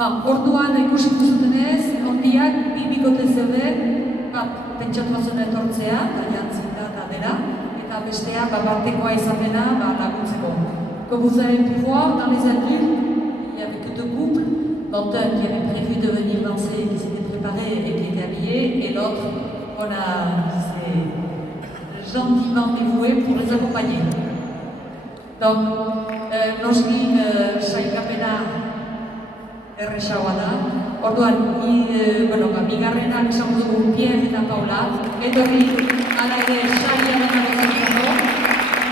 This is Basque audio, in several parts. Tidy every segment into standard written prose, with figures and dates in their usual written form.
Orduan ikusi duzutenez, ondiak bi bikote zeuden, bat pentsatu zen etortzea, eta jantzita eta dela, eta bestea batekoa izatena laguntzeko. Comme vous avez pu voir, dans les adultes, il n'y avait que deux couples, dont un qui avait prévu de venir danser, qui s'était préparé et qui était habillé, et l'autre, s'est gentiment dévoué pour les accompagner. Donc, noski sailkapena erresagoa da. Orduan, bigarrenak esan dugu Pierre eta Paula, etorri ala ere saia baina gozatzeko.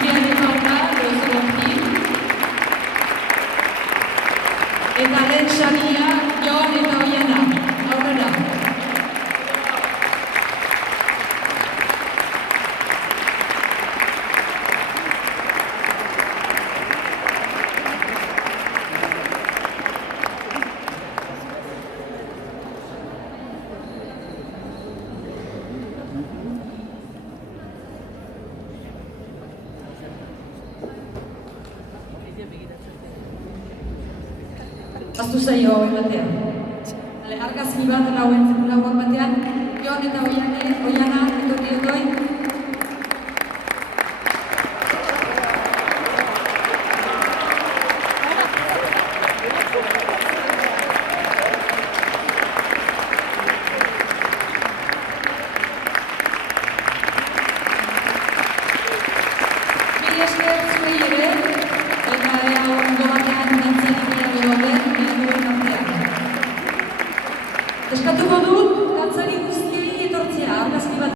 Pierre eta Paula, gozatzeko. Eta lehen saria, Jon eta Oiana. Aurrera. Aztu zaio hori batean. Argazki bat lauak batean, Jon eta Oiana, etorri otoi. Mila esker zuei ere, eta ondo batean dantzari eskatuko dut, dantzari guztiei etortzea, argazki bat.